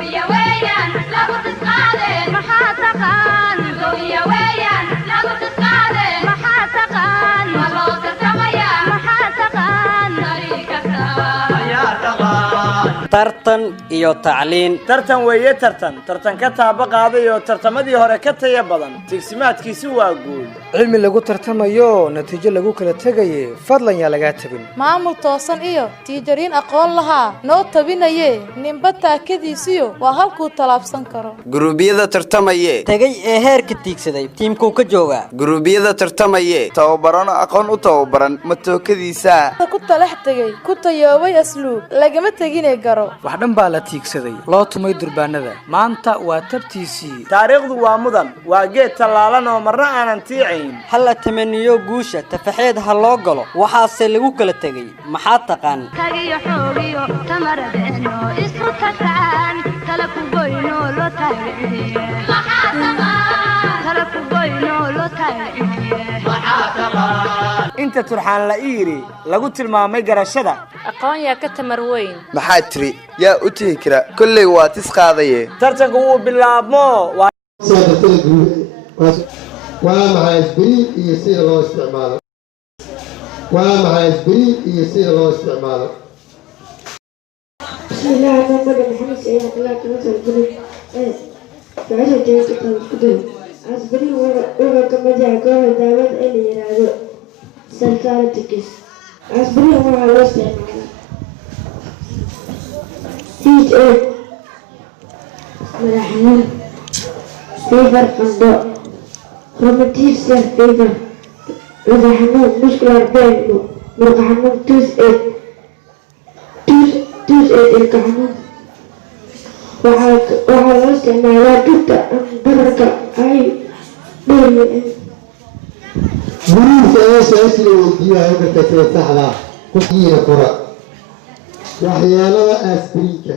يا ويان لا تسقادي محاتقان يا ويان لا تسقادي محاتقان والله ترتميا محاتقان طريقك يا تقان tartan iyo tacliin tartan weeye tartan ka taaba qaaday oo tartamadii hore ka taya badan tigsimaadkiisi waa guul cilmi lagu tartamayo natiijo lagu kala tagayay fadlan yaa laga tabin maamul toosan iyo tiijariin aqoon lahaa noo tabinaye ninba taakadiisiyo waa halkuu talaabsan karo guruubiyada tartamaye tagay ee heerka tiigsaday tiimkuu ka jooga guruubiyada tartamaye tababarano aqoon u tababaran matookadiisa ku talax tagay ku tayoobay asluub lagama taginay garo wax dhan baa la tiigsaday loo tumay durbaanada maanta waa tabtiisii taariikhdu waa mudan waa geed tallaalan oo marna aanan tiicayn hal la tamaniyo guusha tafaxeed ha loo galo waxaase lagu kala tegay maxaa taqaan tagiyo xoogiyo tamaradeno isku tataan kala ku goyno lo taagay maxaa taqaan kala ku goyno lo taagay maxaa taqaan inta turxaan la iiri lagu tilmaamay garashada aqoon yaa ka tamar weyn maxaa tiri yaa u tigi kara kolley waa tis qaadaye tartanku wuu bilaabmo waa maxay isbiriid iyo sida loo isticmaalo بسم الله الرحمن الرحيم سيدنا الله تمثل الجنود بعد جيت الكتب أصبري ولا كما جاء قال داود اللي ينادو سلطانتكس أصبري ولا لسه هيج ملحمون فيفر قندو روماتيك سير فيفر ملحمون مشكلة بينه ملحمون توز القانون وعلى استعمالها جدا بركة أي بركة مريض أساسي وديها هذا كثير سهلة كثير قرأ وحيانا أسبريكا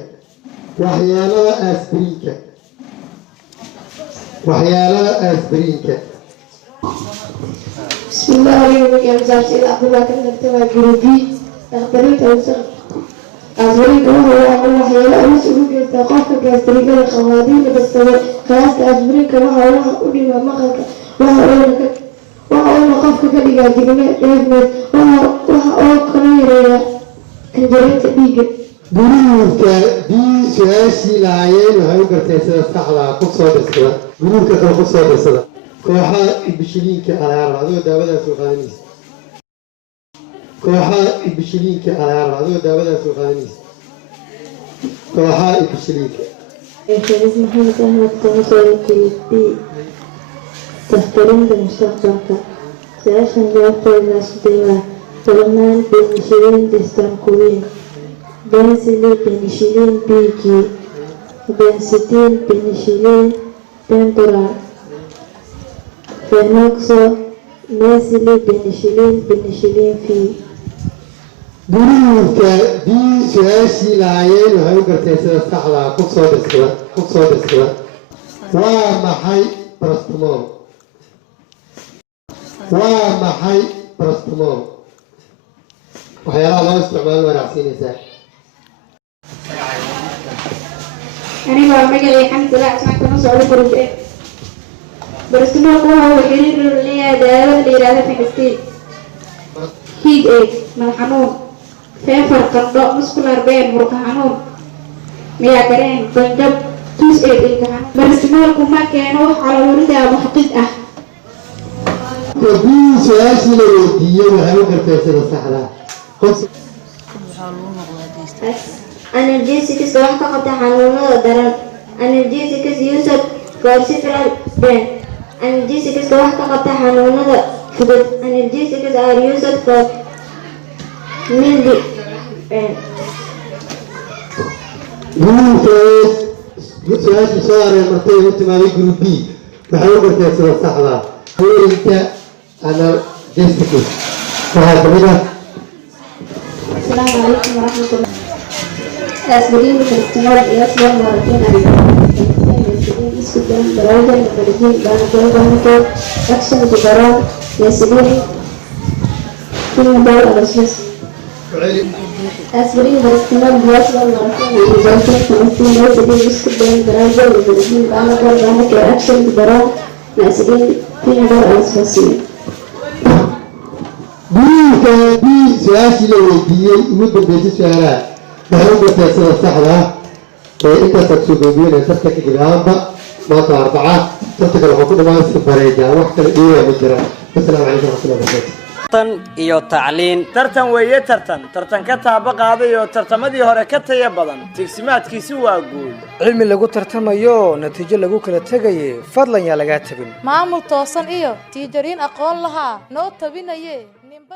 بسم الله الرحمن الرحيم سيد عبد الله كان نكتب جروبي أخبريت أوسط أزوريك هو وحيانا أوسط ثقافة كاستريكا الخوادين بس خلاص أزوريك وهو أولي ومغلق وهو قفك كدقا دقنا جازمت وهو قنير كنجريت بيجا guruubka dii su-aashii lahaayeen waxay u gartay sida saxda ku soo dhirsada guruubka kale ku soo dhirsada kooxaha ibishiliinka alayaar adoo daawadaas u qaadanaysa kooxaha ibishiliinka الشريف محمد أحمد تنصر الكريبي تحترم المستقبل سأشهد جوابت الناس ديما برمان بنشيلين ديستانكوين بنسلي بنشيلين بيجي بنستين بنشيلين بنترا فنوكسو نسلي بنشيلين في guruubka dii su-aashii lahaayeen waxay u gartay sida saxda ku soo dhirsada waa maxay barastimool waxyaalaha loo isticmaalo wanaagsiinaysaa أنا هو مجال الحمد لله أسمع كنا صعود كروبي برستمو هو الجرير اللي داود اللي راه في الستيل هيد ملحمون فيفر قندق مسكول 40 مركحانون ميا كرين بنجب توس الكحان برستمو كما كانوا على ورد محقق dii su-aashii la weydiiyey waxay u gartay sida saxda analgesics wax ka qabta xanuunada daran analgesics used for several pain analgesics wax ka qabta xanuunada fudud analgesics are used for mild pain guruubkaas su-aashii soo haray martay u timaaday group B waxay u gartay sida saxda hooyinka analgesics waxaa kamid ah السلام عليكم ورحمة الله أسبرين بالاستمرار يصبر مرتين اسكتان براجل مبرجين بانكين بانكين أكشن جبران يسبين كل مدار الأسلس أسبرين بالاستمرار بواصل المرافقين ومجالسين فلسطين ناسبين يسكت بين درجة والبلدين بأنا برضه أنا كأكشن بدرام ناسبين في نظر الأسفاسيين guriga haddii su-aashii la weydiiyey ugu dambeysay su-aalaha waxay u garteegsada saxda intaasaan kusoo gudbinaya sarta ka gibaanba maanta arbaca sarta kale waxaan ku dhamaan si bareeja wax kale dhiiwaa ma jira asalaamu calaykum waraxmatullahi wabarakatu tartan iyo tacliin tartan weeye tartan ka taaba qaaday oo tartamadii hore ka taya badan tigsimaadkiisi waa guul cilmi lagu tartamayo natiijo lagu kala tegaye fadlan yaa lagaa tabin maamul toosan iyo tiijariin aqoon lahaa noo tabinaye ninba